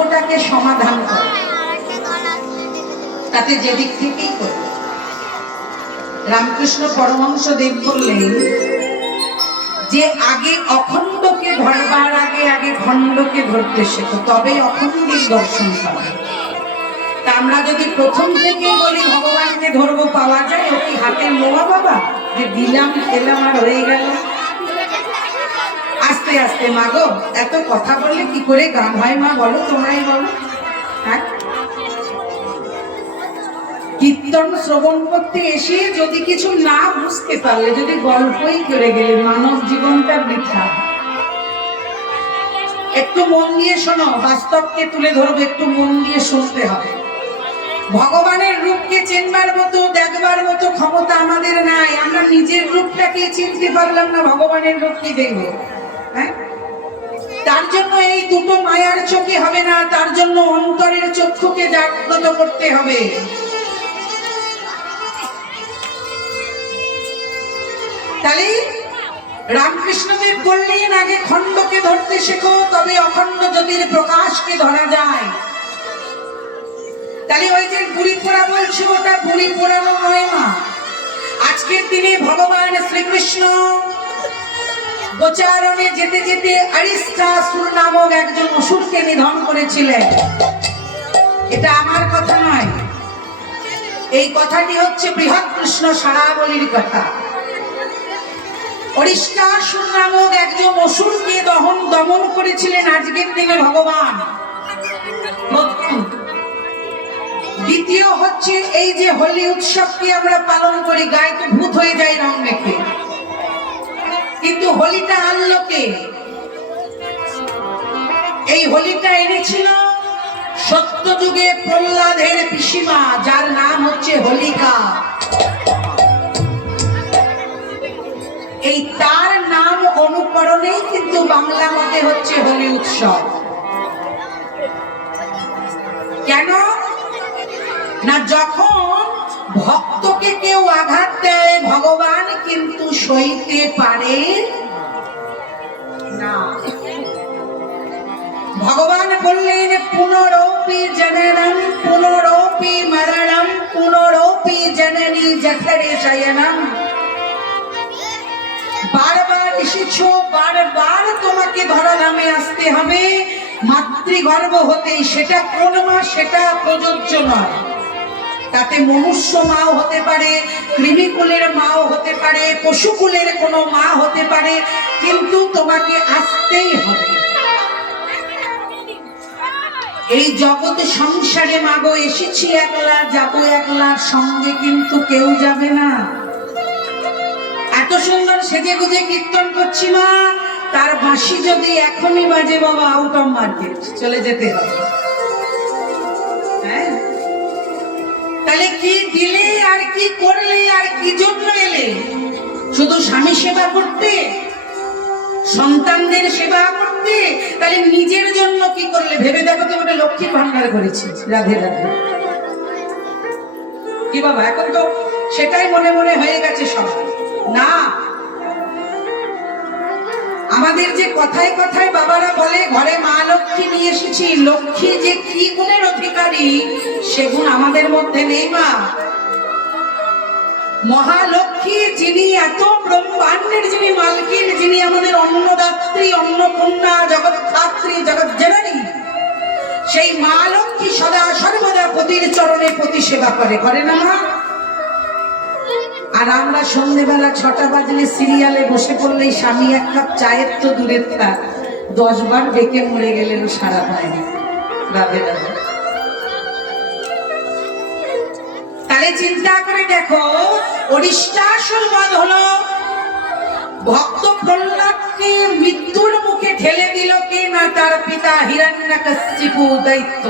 গল্পটাকে সমাধান করে, তাতে যেদিক থেকেই করে। রামকৃষ্ণ পরমহংসদেব বললেন যে আগে অখণ্ডকে ধরবার আগে আগে খণ্ডকে ধরতে শেখো, তবে অখণ্ডের দর্শন পাবে। তা আমরা যদি প্রথম থেকে বলি ভগবানকে ধরবো, পাওয়া যায়? ও কি হাতের লোহা বাবা যে দিলাম খেলাম আর হয়ে গেল? আস্তে আস্তে মা গো, এত কথা বললে কি করে গান হয় মা, বলো, তোমরাই বলো। হ্যাঁ, কীর্তন শ্রবণ করতে এসে যদি কিছু না বুঝতে পারলে, যদি গল্পই করে গেলে, মানব জীবনটা বৃথা। একটু মন দিয়ে শোনো, বাস্তবকে তুলে ধরবো, একটু মন দিয়ে শুনতে হবে। ভগবানের রূপকে চেনবার মতো, দেখবার মতো ক্ষমতা আমাদের নাই। আমরা নিজের রূপটাকে চিনতে পারলাম না, ভগবানের রূপ কি দেখবো? হ্যাঁ, তার জন্য এই দুটো মায়ার চোখে হবে না, তার জন্য অন্তরের চক্ষুকে জাগ্রত করতে হবে। তাহলে রামকৃষ্ণদেব বললেন আগে খণ্ডকে ধরতে শেখো, তবে অখণ্ড জ্যোতির প্রকাশকে ধরা যায়। তাহলে ওই যে বুড়ি পোড়া বলছো, ওটা বুড়ি পোড়ানো নয় মা। আজকের দিনে ভগবান শ্রীকৃষ্ণ গোচারণে যেতে যেতে অরিষ্টাসুর নামক একজন অসুরকে নিধন করেছিলেন। এটা আমার কথা নয়, এই কথাটি হচ্ছে বৃহৎ কৃষ্ণ সারাবলীর কথা। অরিষ্টাসুর নামক একজন অসুরকে দমন করেছিলেন আজকের দিনে ভগবান। দ্বিতীয় হচ্ছে এই যে হোলি উৎসবকে আমরা পালন করি, গায়ে তো ভূত হয়ে যায় রং মেখে, কিন্তু হোলিটা আনলো কে? এই হোলিটা এনেছিল সত্যযুগে প্রহ্লাদের পিসিমা, যার নাম হচ্ছে হোলিকা। এই তার নাম অনুকরণেই কিন্তু বাংলা মতে হচ্ছে হোলি উৎসব। কেন না, যখন ভক্তকে কেউ আঘাত দেয়, ভগবান কিন্তু সইতে পারে না। ভগবান বললেন পুনরপি জননম পুনরপি মরণম পুনরপি জননী জঠরে শয়নম। বারবার এসেছো, বারবার তোমাকে ধরাধামে আসতে হবে মাতৃগর্ভ হতে। সেটা কোন মা সেটা প্রযোজ্য নয়। তাতে মনুষ্য মাও হতে পারে, কৃমিকুলের মাও হতে পারে, পশুকুলের কোনো মা হতে পারে, কিন্তু তোমাকে আসতেই হবে। এই জগৎ সংসারে মাগো এসেছি একলা, যাবো একলা, সঙ্গে কিন্তু কেউ যাবে না। এত সুন্দর সেজে গুজে কীর্তন করছি মা, তার বাঁশি যদি এখনই বাজে বাবা, আউট অফ মার্কেট, চলে যেতে হবে। হ্যাঁ, তাহলে কি দিলে আর কি করলে আর কি জন্য এলে? শুধু স্বামী সেবা করতে, সন্তানদের সেবা করতে? তাহলে নিজের জন্য কি করলে ভেবে দেখো তো। ওটা লক্ষ্মীর ভান্ডার করেছি, রাধে রাধে। কি বাবা, এখন তো সেটাই মনে মনে হয়ে গেছে সবাই। না, আমাদের যে কথায় কথায় বাবারা বলে ঘরে মা লক্ষ্মী নিয়ে এসেছি, লক্ষ্মী যে কি গুণের অধিকারী সে গুণ আমাদের মধ্যে নেই মা। মহালক্ষ্মী যিনি এত ব্রহ্মাণ্ডের যিনি মালকিন, যিনি আমাদের অন্নদাত্রী, অন্নপূর্ণা, জগৎধাত্রী, জগৎ জননী, সেই মা লক্ষ্মী সদা সর্বদা পতির চরণে পতি সেবা করে না মা? আর আমরা সন্ধ্যেবেলা 6টা বাজলে সিরিয়ালে বসে পড়লেই স্বামী এক কাপ চায়ের তো দূরের থাক, 10 বার ডেকে মরে গেলেও সারা পায় না। রাধে রাধে। তাহলে চিন্তা করে দেখো, অরিষ্টাসুর বধ হলো, ভক্ত প্রহ্লাদকে মৃত্যুর মুখে ঠেলে দিল কে না? তার পিতা হিরণ্যকশিপু দৈত্য।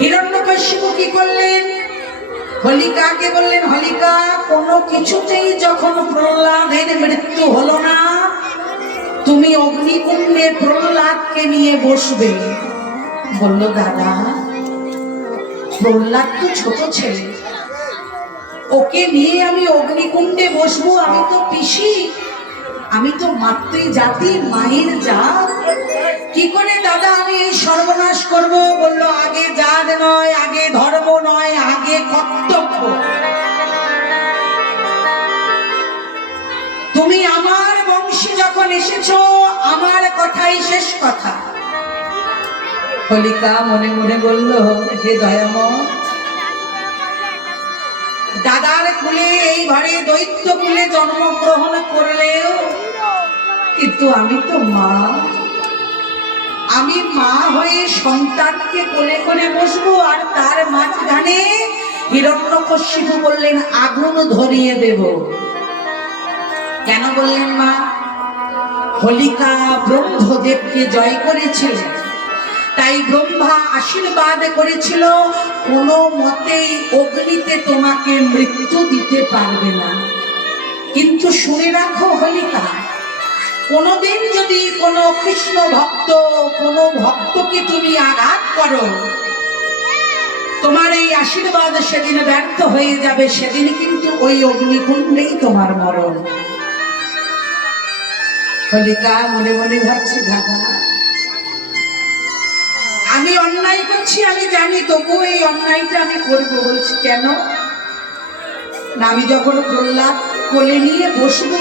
হিরণ্যকশিপু কি করলেন? হোলিকাকে বললেন, হোলিকা কোনো কিছুতেই যখন প্রহ্লাদের মৃত্যু হলো না, তুমি অগ্নিকুণ্ডে প্রহ্লাদকে নিয়ে বসবে। বলল, দাদা প্রহ্লাদ তো ছোট ছেলে, ওকে নিয়ে আমি অগ্নিকুণ্ডে বসবো? আমি তো পিসি, আমি তো মাতৃ জাতি, মায়ের জাত, কি করে দাদা আমি এই সর্বনাশ করব? বলল আগে জাত নয়, আগে ধর্ম নয়, আগে কর্তব্য। তুমি আমার বংশে যখন এসেছো, আমার কথাই শেষ কথা। হোলিকা মনে মনে বলল, হে দয়াময়, দাদার কুলে এই ঘরে দৈত্য কুলে জন্মগ্রহণ করলেও কিন্তু আমি তো মা, আমি মা হয়ে সন্তানকে কোলে করে বসবো, আর তার মাঝখানে হিরণ্যকশিপু বললেন আগুন ধরিয়ে দেব। কেন বললেন মা? হোলিকা ব্রহ্মদেবকে জয় করেছিলেন, তাই ব্রহ্মা আশীর্বাদ করেছিল কোনো মতেই অগ্নিতে তোমাকে মৃত্যু দিতে পারবে না। কিন্তু শুনে রাখো হোলিকা, কোনোদিন যদি কোনো কৃষ্ণ ভক্ত, কোনো ভক্তকে তুমি আঘাত করো, তোমার এই আশীর্বাদ সেদিন ব্যর্থ হয়ে যাবে, সেদিন কিন্তু ওই অগ্নিকুণ্ডেই তোমার মরণ। হোলিকা মনে মনে ভাবছি, দাদা আমি অন্যায় করছি আমি জানি, তবুও এই অন্যায়টা আমি করবো। বলছি কেন না, আমি যখন প্রহ্লাদ কোলে নিয়ে বসবো,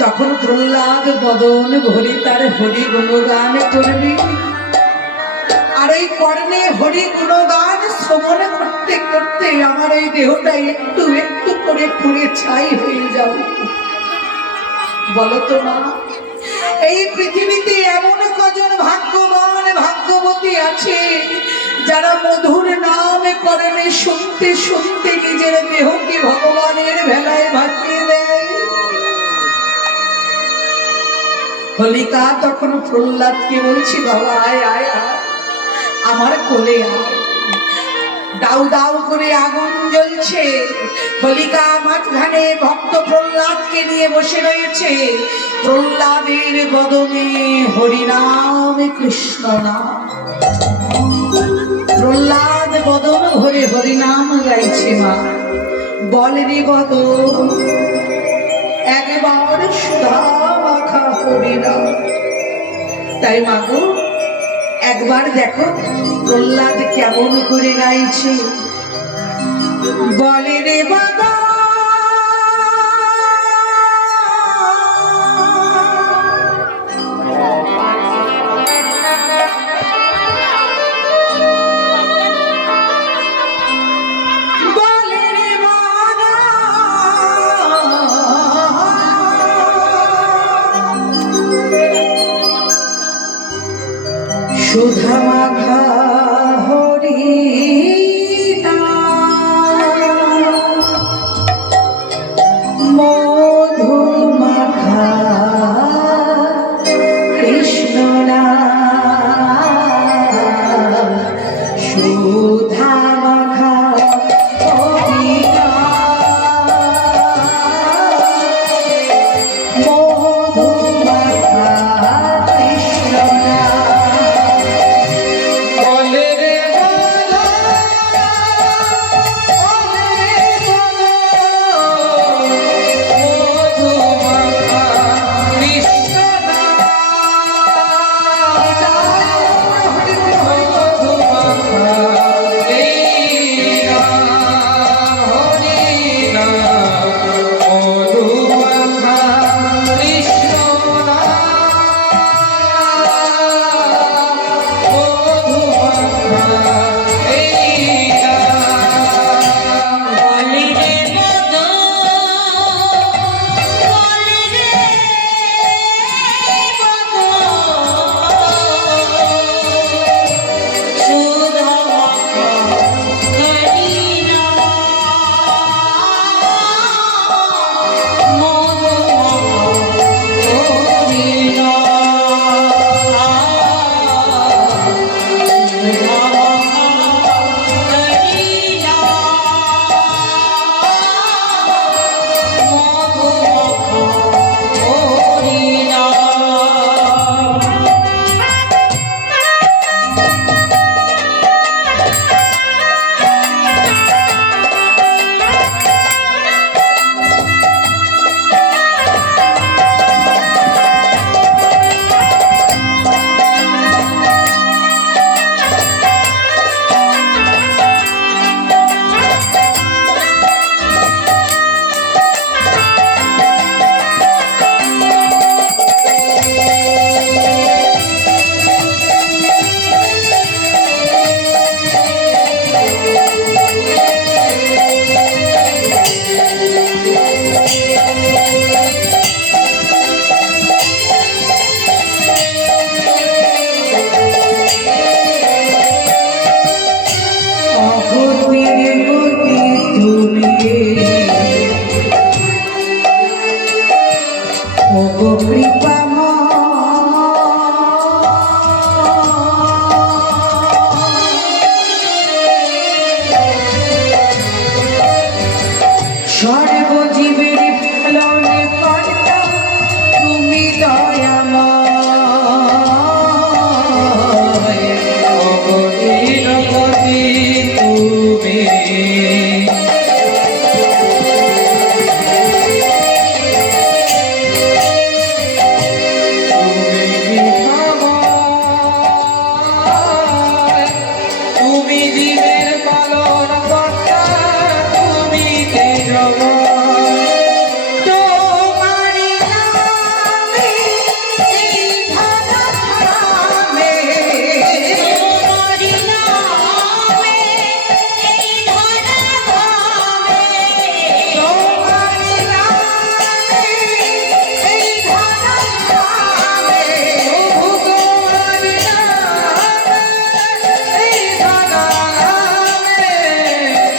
তখন প্রহ্লাদ বদন ভরে তার হরি গুণগান করবে, আর এই কর্ণে হরি গুণগান শ্রবণ করতে করতে আমার এই দেহটা একটু একটু করে পুড়ে ছাই হয়ে যাবে। বলো তো মা, এই পৃথিবীতে এমন কজন ভাগ্যবান ভাগ্যবতী আছে যারা মধুর নাম করেন শুনতে শুনতে নিজের দেহকে ভগবানের ভেলায় ভাসিয়ে দেয়। হোলিকা তখন প্রহ্লাদকে বলছি, বাবা আয় আয় আয়, আমার কোলে আয়। দাউ দাউ করে আগুন জ্বলছে, হোলিকা মাঝখানে ভক্ত প্রহ্লাদকে নিয়ে বসে রয়েছে। প্রহ্লাদের বদনে হরিনাম কৃষ্ণ নাম, প্রহ্লাদ বদন ভরে হরিনাম গাইছে। মা বলে রে বদন একবার সুধা মাখা হরিনাম। তাই মাগো একবার দেখো প্রহ্লাদ কেমন করে গাইছে। বলে রে বাবা সুধা মাখা হরি মধু মাখা কৃষ্ণ সুধা মাখা হরি মধু মাখা কৃষ্ণ। বলে রে বাবা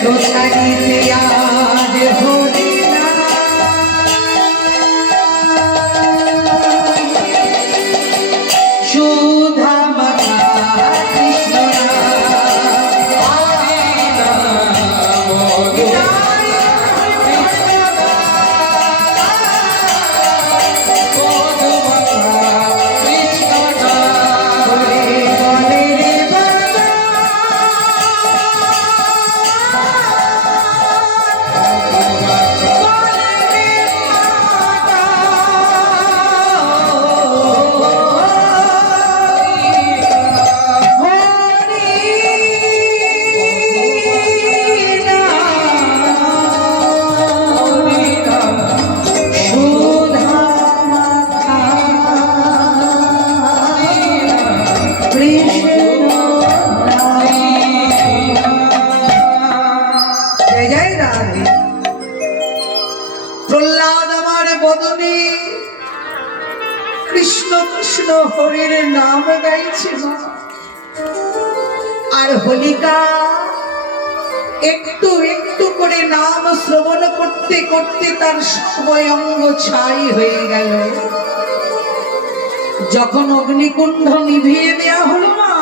লোকাইতে আজ হরি নাম সুধা মাখা কৃষ্ণ প্রহ্লাদ আমার বদনে কৃষ্ণ কৃষ্ণ হরির নাম গাইছে আর হোলিকা একটু একটু করে নাম শ্রবণ করতে করতে তার সবয় অঙ্গ ছাই হয়ে গেল। যখন অগ্নিকুণ্ড নিভিয়ে দেয়া হলো না,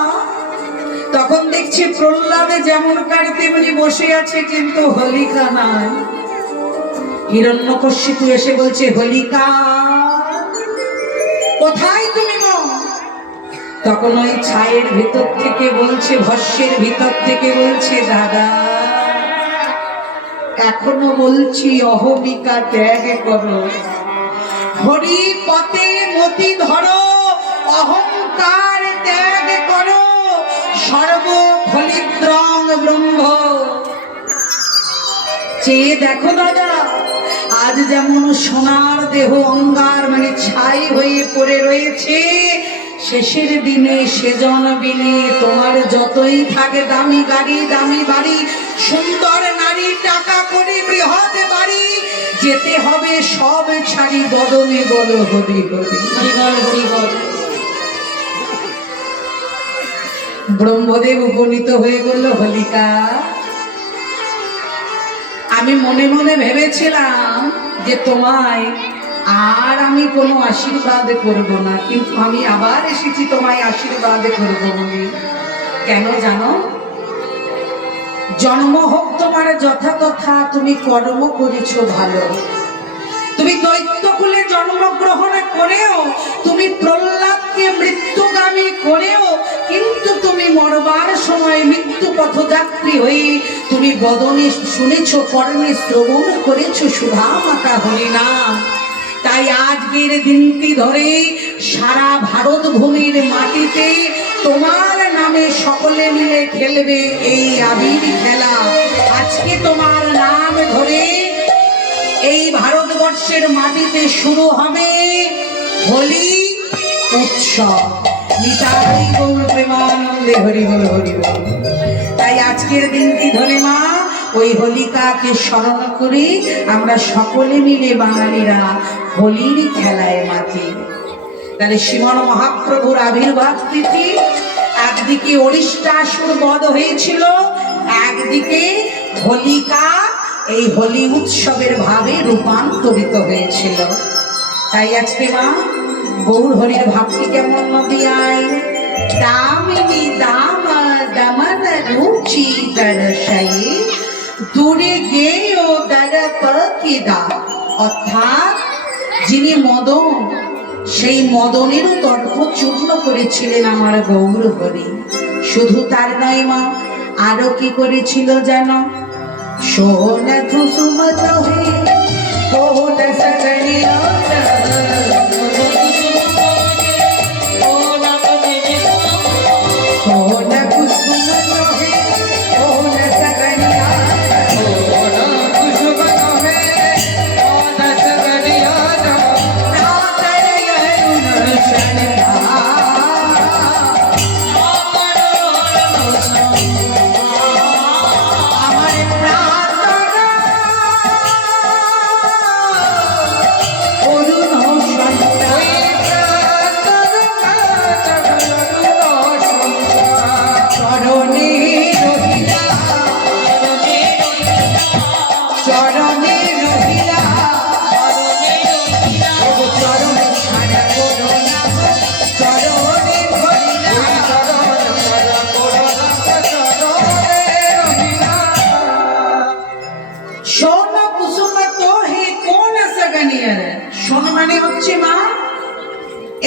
তখন দেখছি প্রহ্লাদে যেমন কার তেমনি বসে আছে, কিন্তু হোলিকা নাই। হিরণ্যকশিপু এসে বলছে, হোলিকা কোথায় তুমি মা? তখন ওই ছায়ের ভিতর থেকে বলছে, ভস্যের ভিতর থেকে বলছে, দাদা এখনো বলছি অহমিকা ত্যাগ করো, হরি পথে মতি ধরো, অহংকার ত্যাগ করো, সর্বফলিদ্রং ব্রহ্ম। চেয়ে দেখো দাদা, আজ যেমন সোনার দেহ অঙ্গার মানে ছাই হয়ে পড়ে রয়েছে, শেষের দিনে সেজন বিনে তোমার যতই থাকে দামি গাড়ি দামি বাড়ি, সুন্দর নারী, টাকা করে বৃহৎ বাড়ি, যেতে হবে সব ছাড়ি, বদনে বলো হরি হরি হরি হরি। ব্রহ্মদেব উপনীত হয়ে বলল, হোলিকা আমি মনে মনে ভেবেছিলাম যে তোমায় আর আমি কোনো আশীর্বাদ করব না, কিন্তু আমি আবার এসেছি তোমায় আশীর্বাদ করব বলে। কেন জানো? জন্ম হোক তোমার যথাতথা, তুমি কর্ম করেছো ভালো, তুমি দৈত্যকুলে জন্মগ্রহণ করেও, তুমি প্রহ্লাদকে মৃত্যুগামী করেও, কিন্তু তুমি মরবার সময় মৃত্যু পথযাত্রী হয়ে তুমি বদনে শুনেছো, কর্মে শ্রবণ করেছো সুধা মাতা হরিনাম। তাই আজকের দিনটি ধরে সারা ভারত ভূমির মাটিতে তোমার নামে সকলে মিলে খেলবে এই আবির খেলা। আজকে তোমার নাম ধরে এই ভারতবর্ষের মাটিতে শুরু হবে হোলি উৎসব। নিতাই গৌর প্রেমানন্দে হরি বল হরি বল। তাই আজকের দিনটি ধরে মা ওই হোলিকাকে স্মরণ করে আমরা সকলে মিলে বাঙালিরা হোলির খেলায় মাতি। তাহলে শ্রীমন মহাপ্রভুর আবির্ভাব তিথি, একদিকে অরিষ্টাসুর বধ হয়েছিল, একদিকে হোলিকা এই হোলি উৎসবের ভাবে রূপান্তরিত হয়েছিল। তাই আজকে মা গৌর হরির ভাবটি কেমন নদিয়ায়, দামিনী দাম দমন রুচি দর্শাই দূরে গেও দরপকিদা। অর্থাৎ যিনি মদন, সেই মদনেরও দর্প চূর্ণ করেছিলেন আমার গৌর হরি। শুধু তার নয় মা, আরো কি করেছিল জানো? সোন কুসুমত হে কোন সগনিয়া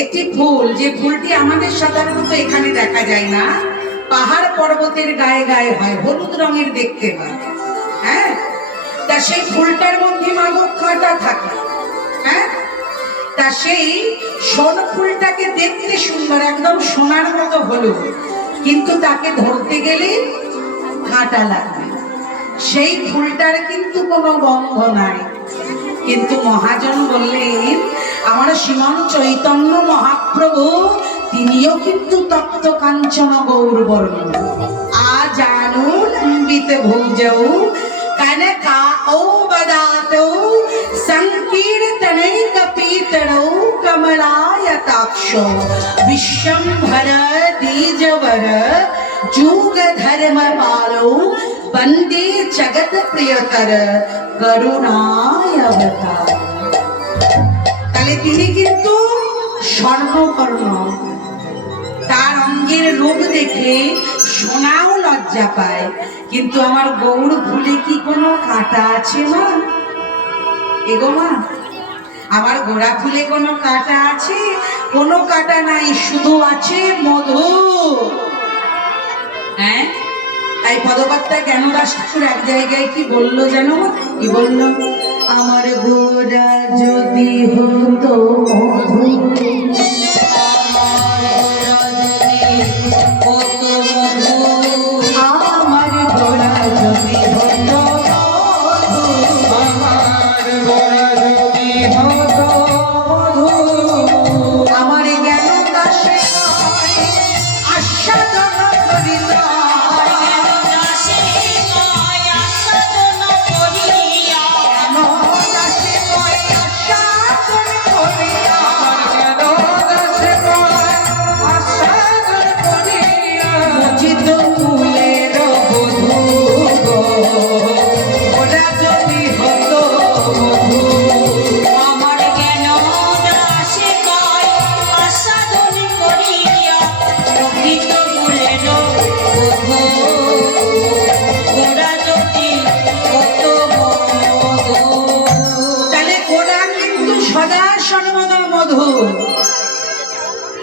একটি ফুল, যে ফুলটি আমাদের সাধারণত এখানে দেখা যায় না, পাহাড় পর্বতের গায়ে গায়ে হয়, হলুদ রঙের দেখতে হয়। হ্যাঁ, তা সেই ফুলটার মধ্যে মাগো কাঁটা থাকে। হ্যাঁ, তা সেই সোন ফুলটাকে দেখতে সুন্দর, একদম সোনার মতো হলুদ, কিন্তু তাকে ধরতে গেলে কাঁটা লাগবে। সেই ফুলটার কিন্তু কোনো গন্ধ নাই। কিন্তু মহাজন বললেন, আমার শ্রীমান চৈতন্য মহাপ্রভু তিনিও কিন্তু তপ্ত কাঞ্চন গৌরবর্ণ, আজানুন অম্বিত ভুজৌ কনকাও বদাতৌ সংকীর্তনৈক পীতরৌ কমলায়তাক্ষো বিশ্বম্ভর দ্বিজবর যুগ ধর্ম পালৌ বন্দে জগৎ প্রিয়তর করুণায় অবতার। তাহলে তিনি কিন্তু স্বর্ণবর্ণ, তার অঙ্গের রূপ দেখে সোনাও লজ্জা পায়। কিন্তু আমার গৌর ফুলে কি কোনো কাঁটা আছে মা? এগো মা, আমার গোড়া ফুলে কোনো কাঁটা আছে? কোনো কাঁটা নাই, শুধু আছে মধু। হ্যাঁ, তাই পদকর্তা জ্ঞানদাস ঠাকুর এক জায়গায় কি বললো জানো? কি বললো? আমার গোড়া যদি হতো মধু, আমার গোড়া যদি হতো আমার জ্ঞানদাসে আস্বাদন করিতা,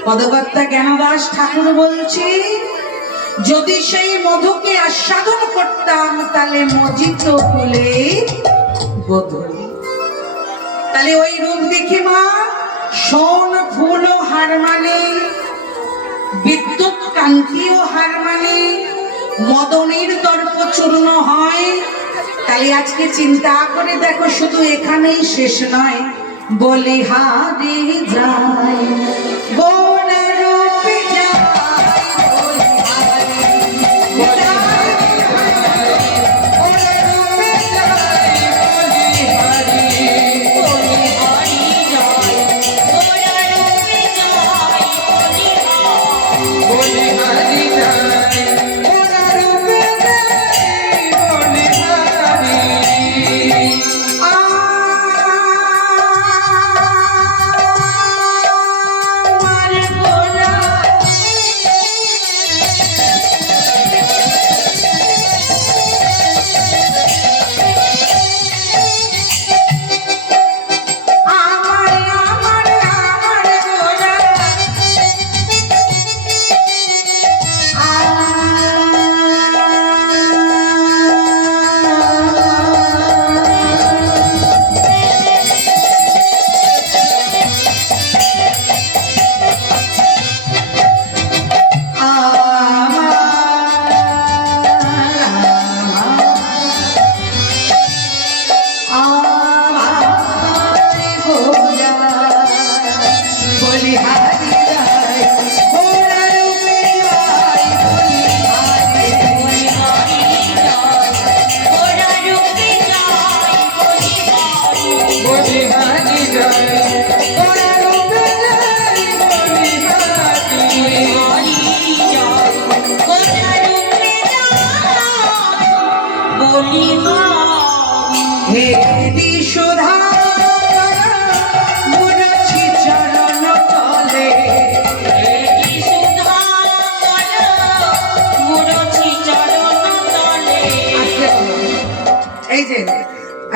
পদকর্তা জ্ঞানদাস ঠাকুর বলছে, যদি সেই মধুকে আস্বাদন করতাম তাহলে মজিত ফুলে বধূ। তাহলে ওই রূপ দেখি মা, সোন ফুল ও হার মানে, বিদ্যুৎ কান্তিও হার মানে, মদনের দর্প চূর্ণ হয়। তাহলে আজকে চিন্তা করে দেখো, শুধু এখানেই শেষ নয়, বলিহারি যায় গৌররূপে যায়,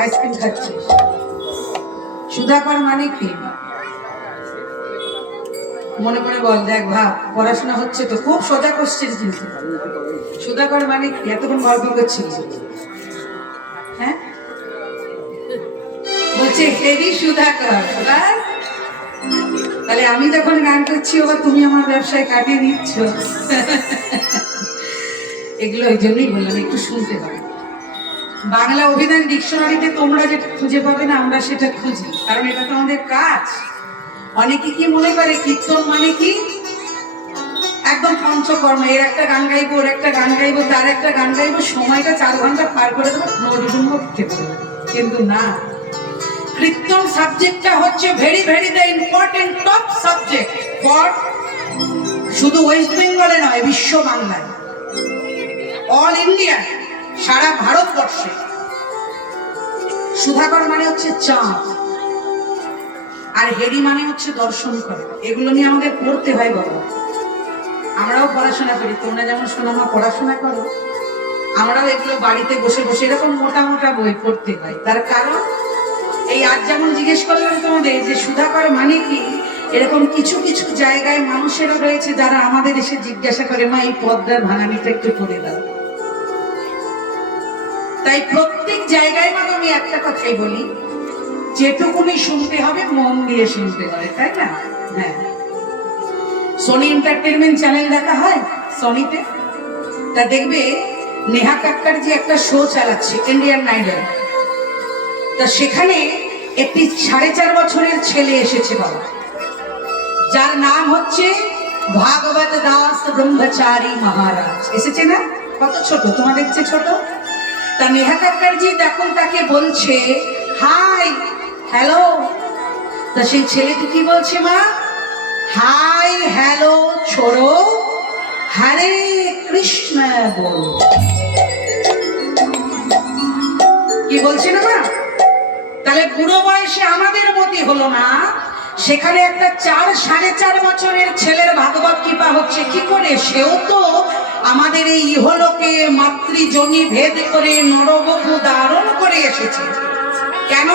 আইসক্রিম খাচ্ছিস, সুধাকর মানে কি? মনে মনে বল, দেখ ভাব, পড়াশোনা হচ্ছে তো, খুব সোজা কোশ্চেন কিন্তু। সুধাকর মানে এতক্ষণ গল্প করছিল, হ্যাঁ বলছে হেরি সুধাকর। তাহলে আমি যখন গান করছি ওবার তুমি আমার ব্যবসায় কাটিয়ে দিচ্ছ। এগুলো ওই জন্যই বললাম একটু শুনতে হবে। বাংলা অভিধান ডিকশনারিতে তোমরা যেটা খুঁজে পাবে না, আমরা সেটা খুঁজি, কারণ এটা তো আমাদের কাজ। অনেকে কি মনে করে কীর্তন মানে কি একদম পঞ্চকর্ম, এর একটা গান গাইবো, ওর একটা গান গাইবো, তার একটা গান গাইবো, সময়টা 4 ঘন্টা পার করে দেবো, নোটগুলো খেতে দেবো। কিন্তু না, কীর্তন সাবজেক্টটা হচ্ছে very very the important top subject for শুধু ওয়েস্ট বেঙ্গলে নয়, বিশ্ব বাংলায়, অল ইন্ডিয়া, সারা ভারতবর্ষে। সুধাকর মানে হচ্ছে চাঁদ, আর হেরি মানে হচ্ছে দর্শন করে। এগুলো নিয়ে আমাদের পড়তে হয় বাবা। আমরাও পড়াশোনা করি, তোমরা যেমন সোনামা পড়াশোনা করো, আমরাও এগুলো বাড়িতে বসে বসে এরকম মোটা মোটা বই পড়তে হয়। তার কারণ এই আজ যেমন জিজ্ঞেস করলাম তোমাদের যে সুধাকর মানে কি, এরকম কিছু কিছু জায়গায় মানুষেরা রয়েছে যারা আমাদের এসে জিজ্ঞাসা করে, মা এই পদ্মার ভাঙানিটা একটু করে দাও। তাই প্রত্যেক জায়গায় মানে আমি একটা কথাই বলি, যেটুকুনি শুনতে হবে মন দিয়ে শুনতে হবে, তাই না? হ্যাঁ, সোনি এন্টারটেনমেন্ট চ্যানেল দেখা হয় সোনিতে, তা দেখবে নেহা কাক্কার যে একটা শো চালাচ্ছে ইন্ডিয়ান আইডল, তা সেখানে একটি 4.5 বছরের ছেলে এসেছে বাবা, যার নাম হচ্ছে ভাগবত দাস ব্রহ্মচারী মহারাজ। এসেছে না? কত ছোট, তোমাদের চেয়ে ছোট। তা নেহা কাক্কার জি দেখুন তাকে বলছে হাই হ্যালো, তা সেই ছেলেটি কি বলছে মা? হাই হ্যালো ছোড়ো, হরে কৃষ্ণ বলো। কি বলছে না মা? তাহলে বুড়ো বয়সে আমাদের মতি হলো না, সেখানে একটা 4-4.5 বছরের ছেলের ভাগবত কৃপা হচ্ছে কি করে? সেও তো আমাদের এই ইহলোকে মাতৃজনী ভেদ করে নরবধূ ধারণ করে এসেছে। কেন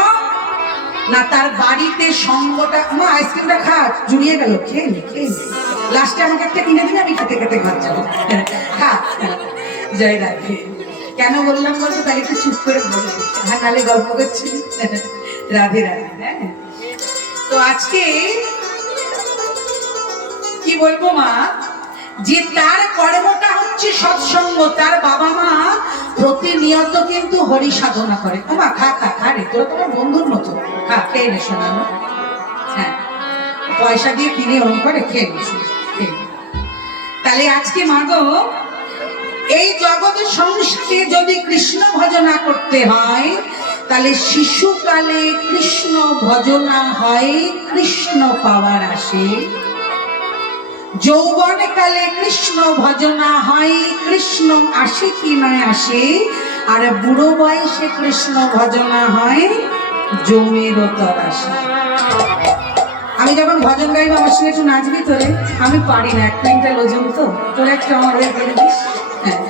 না, তার বাড়িতে সঙ্গটা। মা আইসক্রিমটা খা, জুড়িয়ে গেল, খেয়ে নি খেয়ে নি, লাস্টে আমাকে একটা কিনে দিবি, আমি খেতে খেতে ঘর যাবো। খা, জয় রাধে। কেন বললাম বলতো? তাই একটু চুপ করে বললাম, হ্যাঁ নালে গল্প করছি। রাধে রাধে। হ্যাঁ, তো আজকে কি বলবো মা, যে তার কর্মটা হচ্ছে সৎসঙ্গ। তার বাবা মা প্রতিনিয়ত কিন্তু হরি সাধনা করে। মা খা খা খা রে, তোরা তোমার বন্ধুর মতো খা, খেয়ে নে শোনা। হ্যাঁ, পয়সা দিয়ে কিনে ওরকম করে খেয়ে নে। তাহলে আজকে মা গো, এই জগৎ সংসারে যদি কৃষ্ণ ভজনা করতে হয়, তাহলে শিশুকালে কৃষ্ণ ভজনা হয়, কৃষ্ণ পাওয়ার আসে। যৌবনকালে কৃষ্ণ ভজনা হয়, কৃষ্ণ আসে কি নয় আসে। আর বুড়ো বয়সে কৃষ্ণ ভজনা হয়, জমের তর আসে। আমি যখন ভজন গাইবো আমার সঙ্গে একটু নাচবি তোরে? আমি পারি না, 1 কুইন্টাল ওজন তো, তোর একটা আমার হয়ে করে দিস। হ্যাঁ,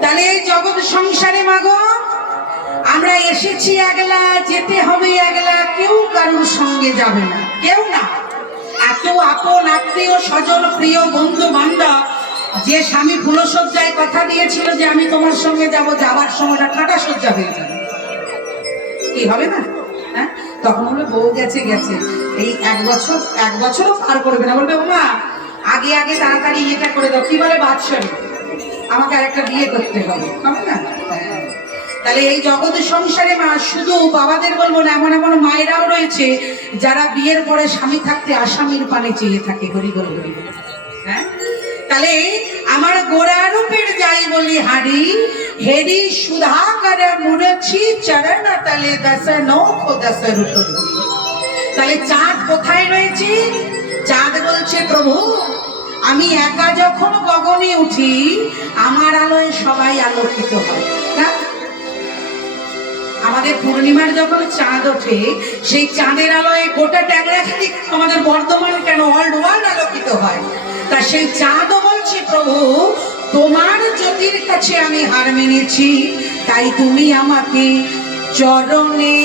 তাহলে এই জগৎ সংসারে মাগো আমরা এসেছি একলা, যেতে হবে একলা, কেউ কারোর সঙ্গে যাবে না, কেউ না। এত আপন আত্মীয় স্বজন প্রিয় বন্ধু বান্ধব, যে স্বামী ফুলসজ্জায় কথা দিয়েছিল যে আমি তোমার সঙ্গে যাব, যাবার সময়টা কাটা সজ্জা হয়ে যাবে, কি হবে না? হ্যাঁ, তখন বলে বউ গেছে গেছে, এই 1 বছরও পার করবে না, বলবে মা আগে আগে তাড়াতাড়ি এটা করে দাও, কি বলে বাদশাহী, আমাকে আরেকটা বিয়ে করতে হবে, হবে না? তাহলে এই জগৎ সংসারে মা শুধু বাবাদের বলবো না, এমন এমন মায়েরাও রয়েছে যারা বিয়ের পরে স্বামী থাকতে আসামির পানে চেয়ে থাকে, হরি বল হরি। হ্যাঁ, তাহলে আমার গোড়া রূপের যাই বলি হারি, হেরি সুধাকর মুরছি চরণ তলে দশ নখ দশ রূপ ধরি। তাহলে চাঁদ কোথায় রয়েছে? চাঁদ বলছে প্রভু আমি একা যখন গগনে উঠি, আমার আলোয় সবাই আলোকিত হয়। না, আমাদের পূর্ণিমার যখন চাঁদ ওঠে, সেই চাঁদের আলোয় গোটা ট্যাংরাখালি, আমাদের বর্ধমান কেন ওয়ার্ল্ড ওয়াইড আলোকিত হয়। তা সেই চাঁদও বলছে প্রভু তোমার জ্যোতির কাছে আমি হার মেনেছি, তাই তুমি আমাকে চরণে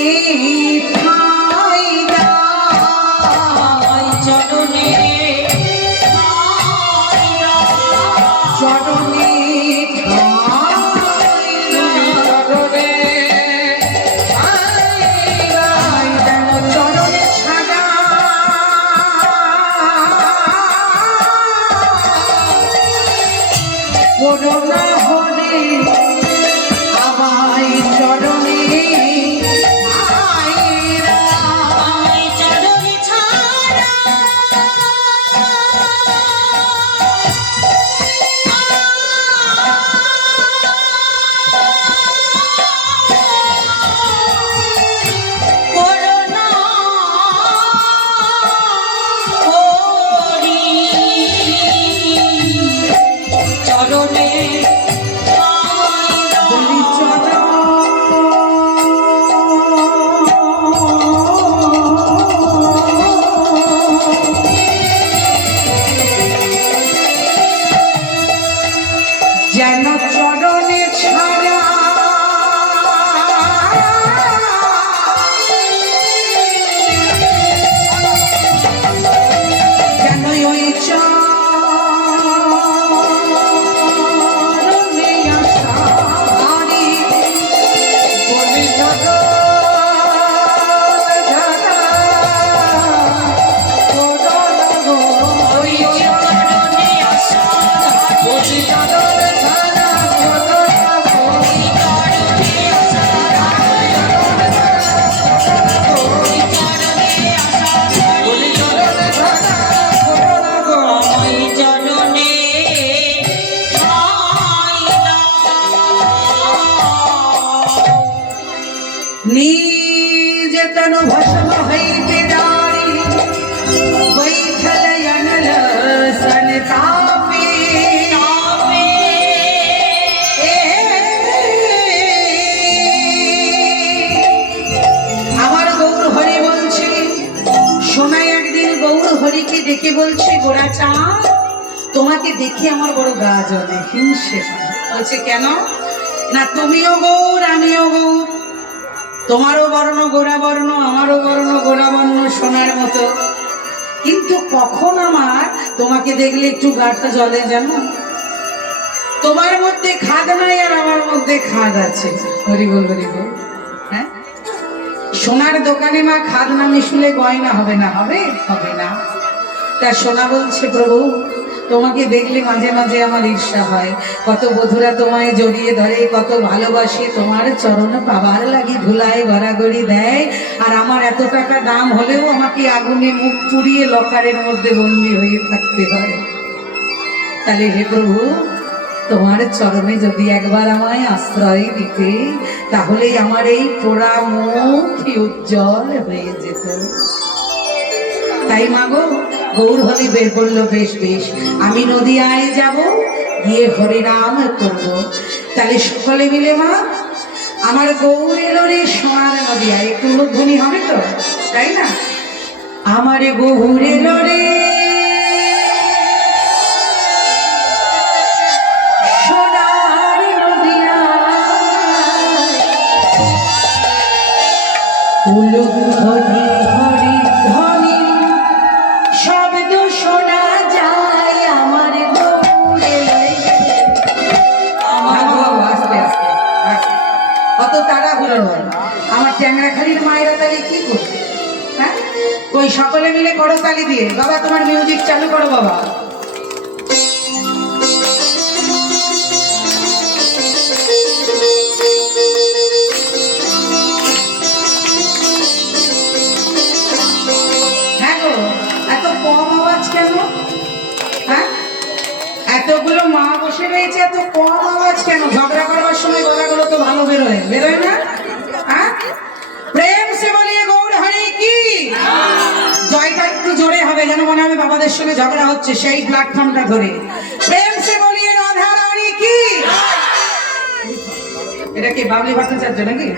ঠাঁই দাও, চরণে চরণে করোনা হরে আমায় চরণে যেন চরণে ছাড়া যেন ওই চরণে আসারি বলে নিজেতন ভস্ম হইতে ডারি বৈঠল অনল সনতাপে আমার গৌর হরি বলছে সোনাই একদিন গৌর হরিকে ডেকে বলছে গোরা চাঁদ তোমাকে দেখে আমার বড় গা জ্বলে হিংসে বলছে কেন না তুমিও গৌর আমিও গৌর তোমারও বর্ণ গোরা বর্ণ আমারও বর্ণ গোরা বর্ণ সোনার মতো কিন্তু কখন আমার তোমাকে দেখলে একটু গাটা জ্বলে জানো তোমার মধ্যে খাদ নাই আর আমার মধ্যে খাদ আছে হরি বল হ্যাঁ সোনার দোকানে মা খাদ না মিশলে গয়না হবে না হবে হবে না তা সোনা বলছে প্রভু তোমাকে দেখলে মাঝে মাঝে আমার ঈর্ষা হয় কত বধুরা তোমায় জড়িয়ে ধরে কত ভালোবাসে তোমার চরণ পাবার লাগি ধুলায় গড়াগড়ি দেয় আর আমার এত টাকা দাম হলেও আমাকে আগুনে মুখ পুড়িয়ে লকারের মধ্যে বন্দী হয়ে থাকতে হয় তাহলে হে প্রভু তোমার চরণে যদি একবার আমায় আশ্রয় দিতে তাহলেই আমার এই পোড়া মুখ উজ্জ্বল হয়ে যেত তাই মাগো গৌর হরি বের করলো বেশ বেশ আমি নদিয়ায় যাব গিয়ে হরিনাম করব তাহলে সকলে মিলে মা আমার গৌর এলো রে সোনার নদিয়ায় একটু ধ্বনি হবে তো তাই না আমার গৌর এলো রে সোনার নদিয়ায় হরি ধ্বনি শব্দ শোনা যায় আমার গৌরে আস্তে আস্তে অত তাড়াহুড়ো হয় আমার ট্যাংরাখালির মায়েরা তাহলে কি করবে হ্যাঁ ওই সকলে মিলে করো তালি দিয়ে বাবা তোমার মিউজিক চালু করো বাবা এতগুলো মা বসে রয়েছে এত কম আওয়াজ কেন ঝগড়া করবার সময় গলাগুলো তো ভালো বেরোয় না প্রেম সে বলিয়ে গৌর হরি কি জয়টা একটু জোরে হবে যেন মনে হবে বাবাদের সঙ্গে ঝগড়া হচ্ছে সেই প্ল্যাটফর্মটা ধরে প্রেম সে বলিয়ে রাধা রানী কি এটা কি বাবলি ভট্টাচার্য নাকি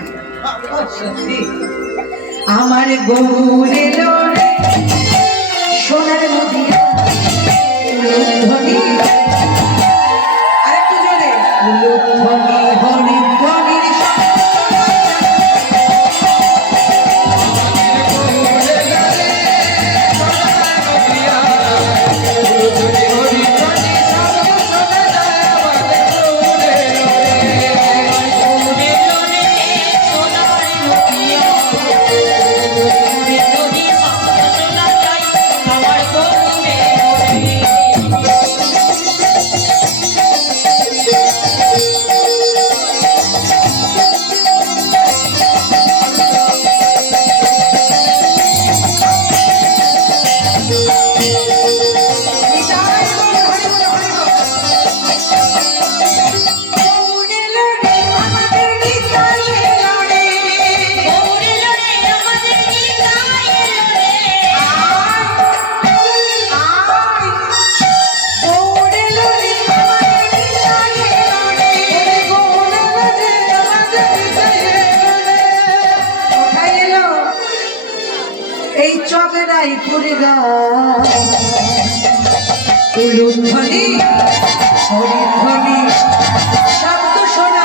সত্যি আমার গৌর এলো রে সোনার নদিয়া ধ্বনি আরেকটু জোরে ধ্বনি হরি ধ্বনির হরিধ্বনি শব্দ শোনা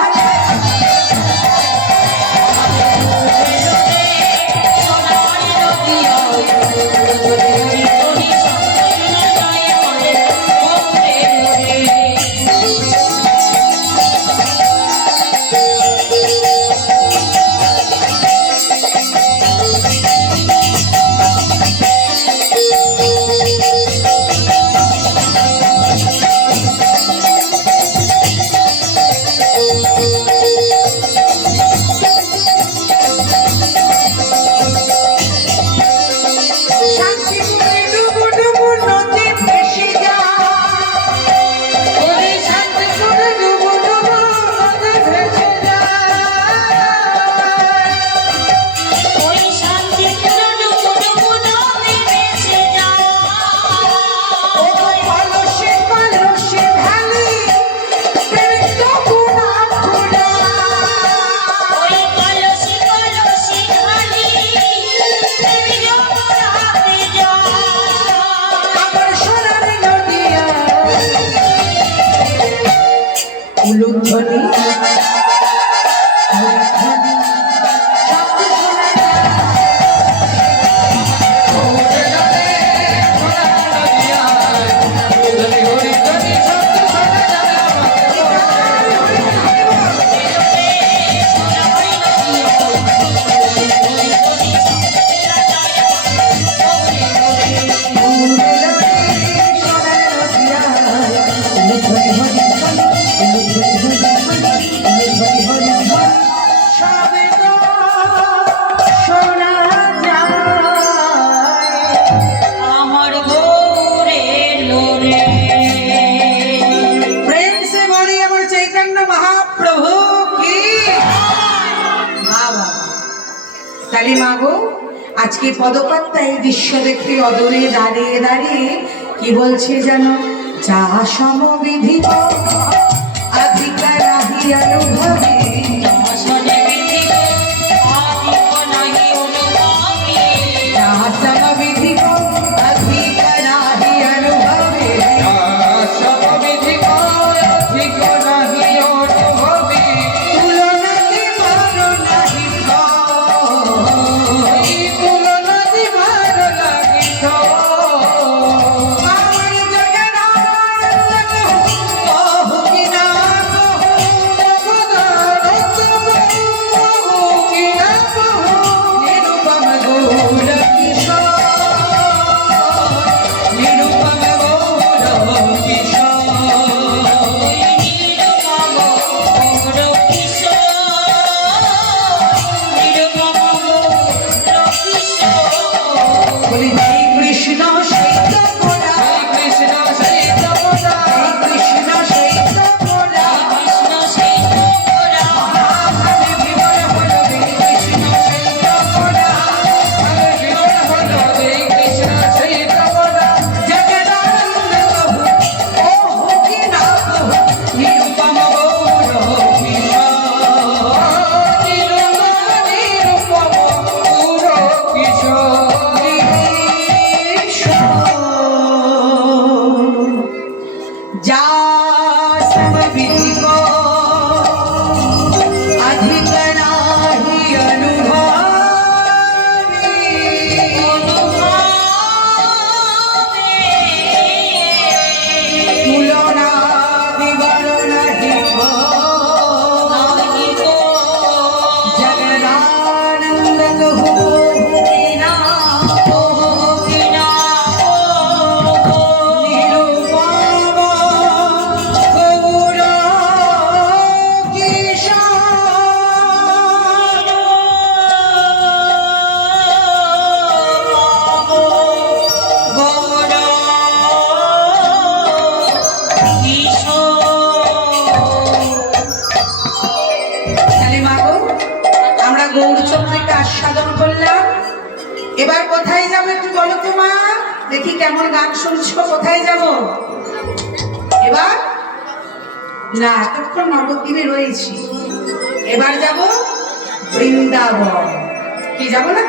উলুধ্বনি কালী মাগো আজকে পদকর্তা এই দৃশ্য দেখে অদরে দাঁড়িয়ে দাঁড়িয়ে কি বলছে জানো? যা সমবিধি অধিকার অনুভবে এবার কোথায় যাব একটু বলো তো মা, দেখি কেমন গান শুনছো, কোথায় যাব এবার? না এতক্ষণ নবদ্বীপে রয়েছি, এবার যাব বৃন্দাবন। কি যাব না?